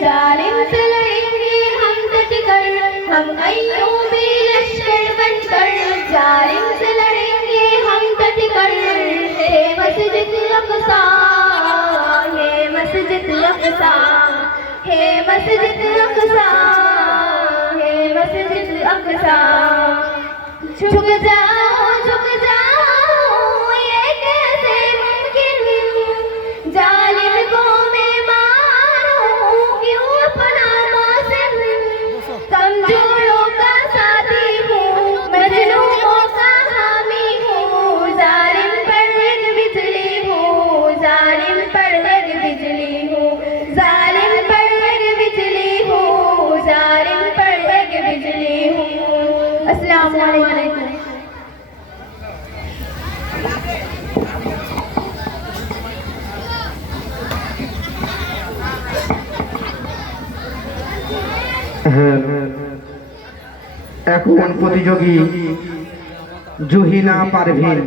जालिम से लड़ेंगे हम डट कर, हम अय्यूबी लश्कर बनकर। जालिम से लड़ेंगे हम डट कर। हे मस्जिद अक़सा, हे मस्जिद अक़सा, हे मस्जिद अक़सा, हे मस्जिद अक़सा। झुक जाओ, झुक जाओ, ये कैसे मुमकिन? जालिम को मैं मारूं क्यों अपना मौसम? कमजोरों का साथी हूँ, मजलूमों का हामी हूँ। जालिम पर एक बिजली हूँ, जालिम पर एक बिजली हूँ, जालिम पर एक बिजली हूँ, जालिम पर एक बिजली हूँ। अस्सलाम वालेकुम। এখন প্রতিযোগী জুহিনা পারভীন।